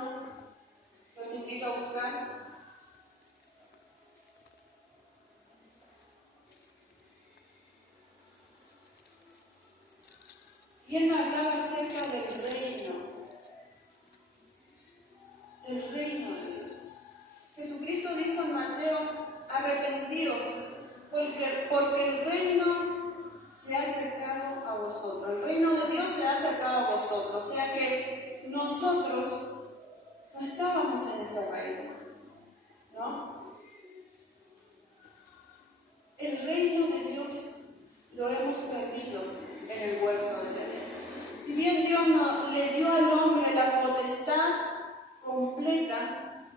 1, los invito a buscar. Y él me hablaba acerca del reino de Dios. Jesucristo dijo en Mateo: arrepentíos, porque el reino se ha acercado a vosotros. El reino de Dios se ha acercado a vosotros. O sea que nosotros no estábamos en ese reino, ¿no? El reino de Dios lo hemos perdido en el huerto de Edén. Si bien Dios le dio al hombre la potestad completa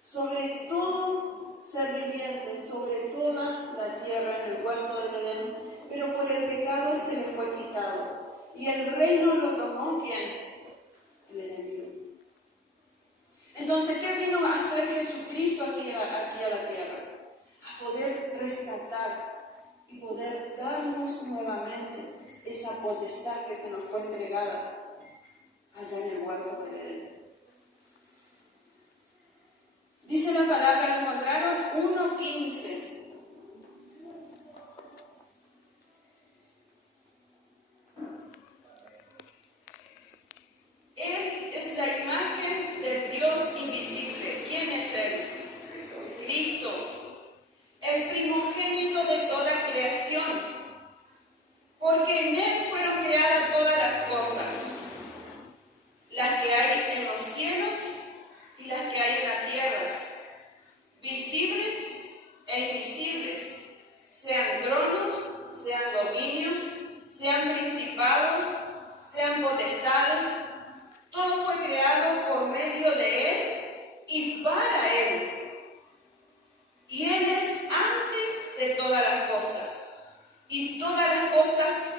sobre todo ser viviente, sobre toda la tierra en el huerto de Edén, pero por el pecado se le fue quitado. Y el reino lo tomó ¿quién? El enemigo. Entonces, ¿qué vino a hacer Jesucristo aquí a la tierra? A poder rescatar y poder darnos nuevamente esa potestad que se nos fue entregada allá en el huerto de Edén. Dice la palabra, lo encontraron 1:15. Él es la imagen del Dios invisible. ¿Quién es Él? Cristo, el primogénito de toda creación, porque en Él fueron creadas todas las cosas, las que hay en los cielos y las que hay en las tierras, visibles e invisibles, sean tronos, sean dominios, sean principados, sean potestades. Todo fue creado por medio de Él y para Él. Y Él es antes de todas las cosas. Y todas las cosas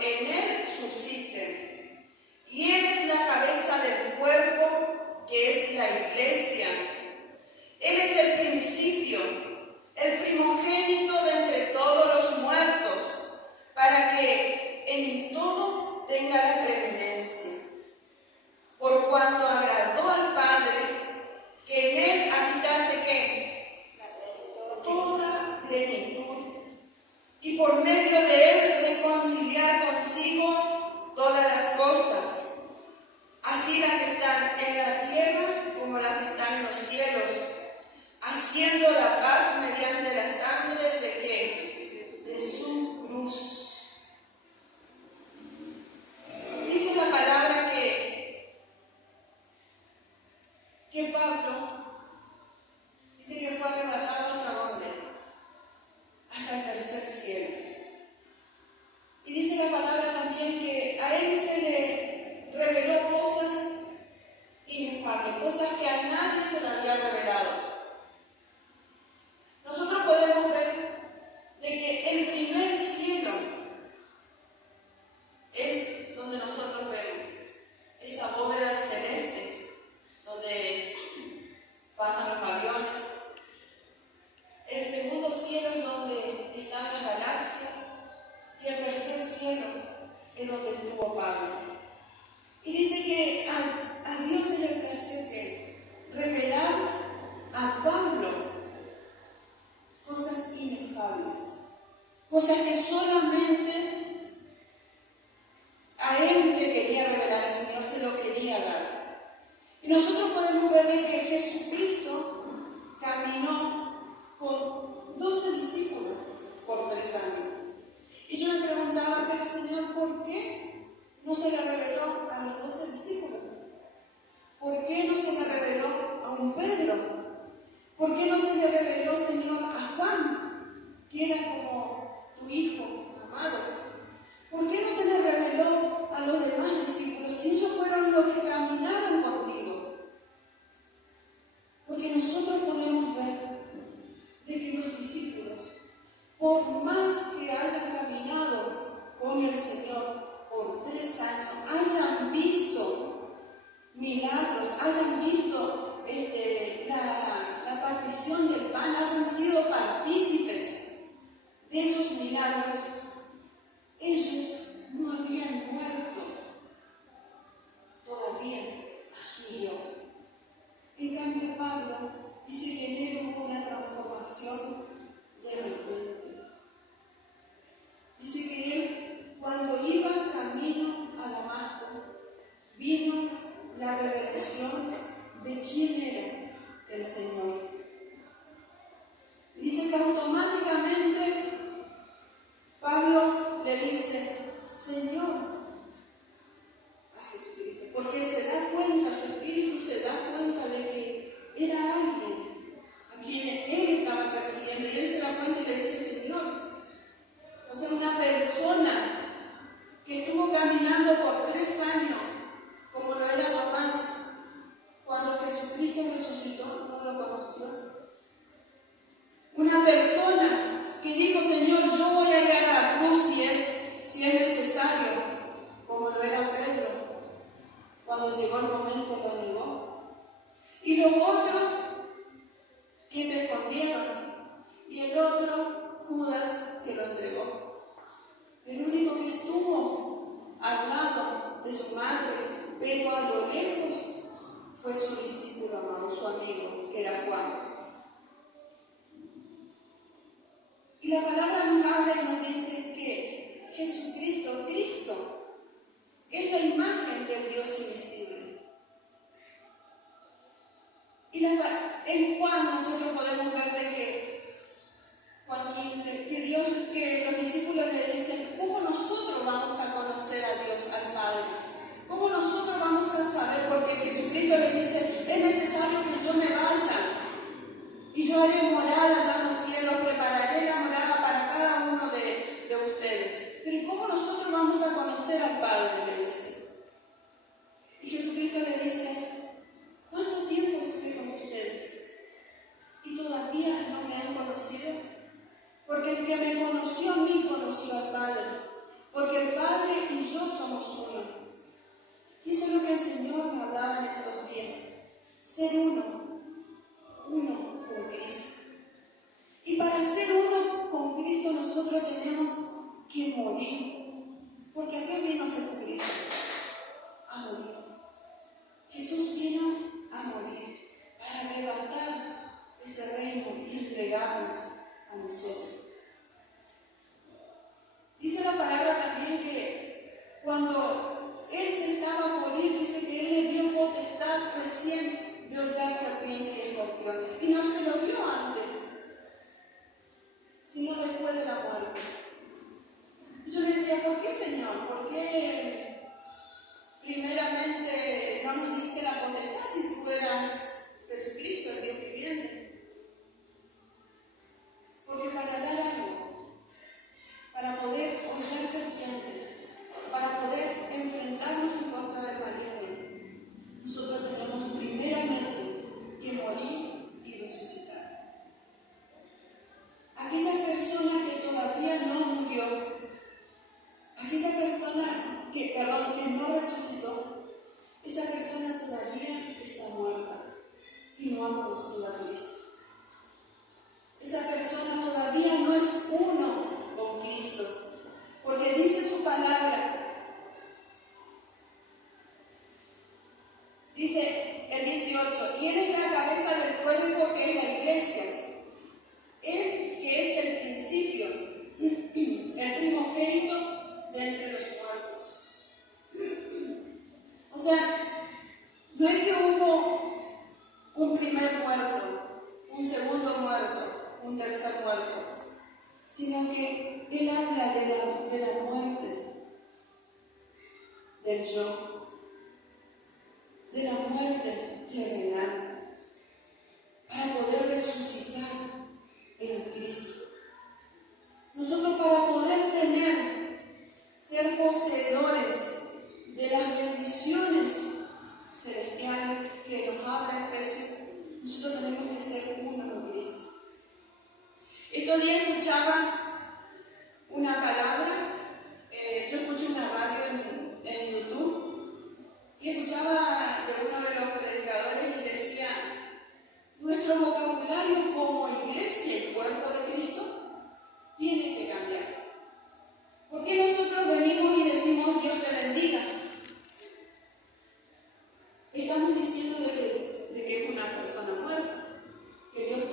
en Él subsisten. Y Él es la cabeza del cuerpo, que es la iglesia. Él es el principio, el primogénito de entre todos los muertos, para que en todo tenga la preeminencia. Por cuanto agradó al Padre que en Él habitase ¿qué? Toda plenitud. Y por medio de Él reconciliar consigo todas las cosas, así las que están en la tierra como las que están en los cielos, haciendo la paz mediante la sangre de ¿qué? De su cruz. Dice la palabra que Pablo dice que fue arrebatado ¿hasta dónde? Hasta el tercer cielo. Y dice la palabra también que a él se le reveló cosas inefables, cosas que a nadie se le había revelado. Nosotros podemos ver de que el primer cielo es donde nosotros vemos esa bóveda celeste, donde pasan los aviones. El segundo cielo es donde están las galaxias. Y el tercer cielo es donde estuvo Pablo. Y dice que a Dios se le plació que revelar a Pablo cosas inefables, cosas que solamente a él le quería revelar, el Señor se lo quería dar. Y nosotros podemos ver de que Jesucristo caminó con 12 discípulos por 3 años. Y yo me preguntaba, pero Señor, ¿por qué no se le reveló a los 12 discípulos? ¿Por qué no se le reveló a un Pedro? ¿Por qué no se le reveló, Señor, a Juan, que era como tu hijo amado? ¿Por qué no se le reveló a los demás discípulos si ellos fueron los que caminaron contigo? Porque nosotros podemos ver de que los discípulos, por más que hayan caminado con el Señor por 3 años, hayan visto milagros, hayan visto la partición del pan, hayan sido partícipes de esos milagros, ellos no habían muerto todavía. llegó el momento lo negó. Y los otros que se escondieron. Y el otro, Judas, que lo entregó. El único que estuvo al lado de su madre, pero a lo lejos, fue su discípulo amado, su amigo, que era Juan. Y la palabra nos habla y nos dice que Jesucristo, Cristo, es la imagen del Dios invisible. Y en Juan nosotros podemos ver de que, Juan 15, que los discípulos le dicen, ¿cómo nosotros vamos a conocer a Dios, al Padre? ¿Cómo nosotros vamos a saber? Porque Jesucristo le dice, es necesario que yo me vaya y yo haré morada allá en los cielos, prepararé la morada para cada uno de ustedes. Pero ¿cómo nosotros vamos a conocer al Padre? Le dice. Y Jesucristo le dice, ¿cuánto tiempo estuve con ustedes? ¿Y todavía no me han conocido? Porque el que me conoció a mí, conoció al Padre. Porque el Padre y yo somos uno. Y eso es lo que el Señor me hablaba en estos días. Ser uno con Cristo. Y para ser uno con Cristo nosotros tenemos que morir. Porque ¿a qué vino Jesucristo? A morir. Jesús vino a morir para arrebatar ese reino y entregarnos a nosotros. Dice la palabra también que cuando Él se estaba a morir, dice que Él le dio potestad recién de hollar serpientes y escorpiones. Y no se lo dio antes, sino después de la muerte. Yo le decía, ¿por qué, Señor? ¿Por qué primeramente no nos diste la potestad si tú eras Jesucristo, el Dios viviente? Porque para dar algo, para poder hollar serpientes, para poder enfrentarnos en contra del maligno, nosotros tenemos primeramente que morir y resucitar. Aquella persona que todavía no murió, aquella persona que no resucitó, esa persona todavía está muerta y no ha conocido a Cristo. Esa persona todavía no es uno con Cristo, porque dice su palabra, dice el 18, y Él es la cabeza del cuerpo que es la iglesia. Él que es el principio, el primogénito de entre los muertos. O sea, no es que hubo un primer muerto, un segundo muerto, un tercer muerto, sino que Él habla de la muerte del yo, de la muerte terrenal, para poder resucitar en Cristo. Nosotros para poder ser poseedores de las bendiciones celestiales que nos habla Efesios, nosotros tenemos que ser uno con Cristo. Estos días escuchaba una palabra, yo escucho una radio en YouTube y escuchaba de uno de los predicadores y decía, nuestro vocabulario como iglesia, el cuerpo de Cristo, tiene que cambiar. ¿Por qué nosotros venimos y decimos Dios te bendiga? Estamos diciendo de que es una persona muerta, que Dios